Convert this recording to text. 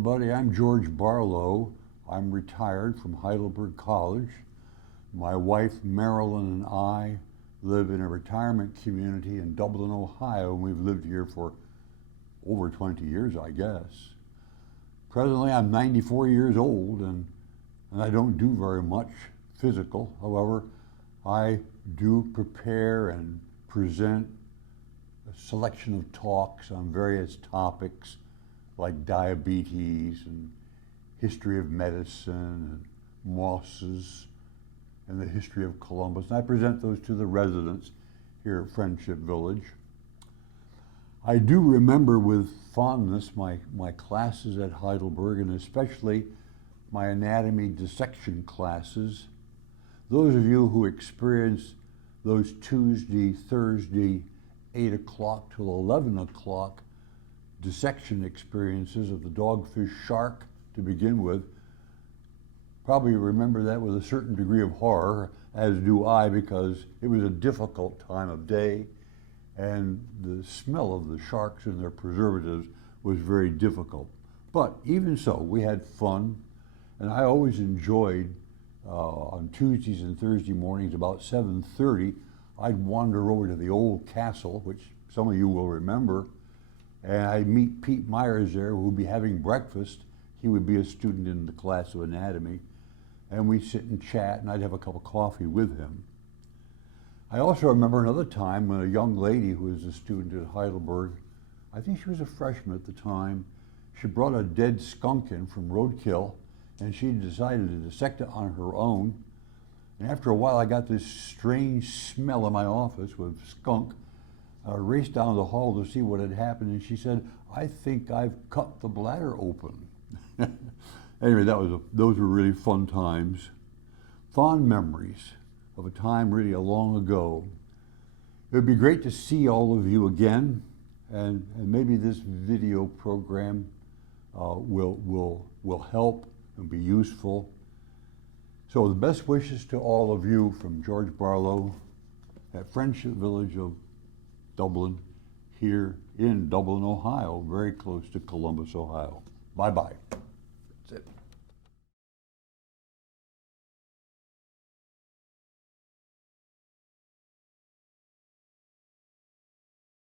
everybody. I'm George Barlow. I'm retired from Heidelberg College. My wife Marilyn and I live in a retirement community in Dublin, Ohio, and we've lived here for over 20 years, I guess. Presently, I'm 94 years old, and I don't do very much physical. However, I do prepare and present a selection of talks on various topics like diabetes and history of medicine and mosses and the history of Columbus. And I present those to the residents here at Friendship Village. I do remember with fondness my classes at Heidelberg, and especially my anatomy dissection classes. Those of you who experienced those Tuesday, Thursday, 8 o'clock till 11 o'clock dissection experiences of the dogfish shark to begin with probably remember that with a certain degree of horror, as do I, because it was a difficult time of day and the smell of the sharks and their preservatives was very difficult. But even so, we had fun, and I always enjoyed on Tuesdays and Thursday mornings about 7:30, I'd wander over to the old castle, which some of you will remember, and I'd meet Pete Myers there, who would be having breakfast. He would be a student in the class of anatomy, and we'd sit and chat, and I'd have a cup of coffee with him. I also remember another time when a young lady who was a student at Heidelberg, I think she was a freshman at the time, she brought a dead skunk in from roadkill, and she decided to dissect it on her own. And after a while, I got this strange smell in my office with skunk. I raced down the hall to see what had happened, and she said, "I think I've cut the bladder open." Anyway, those were really fun times. Fond memories of a time really long ago. It would be great to see all of you again, and maybe this video program will help and be useful. So the best wishes to all of you from George Barlow at Friendship Village of Dublin, here in Dublin, Ohio, very close to Columbus, Ohio. Bye-bye. That's it.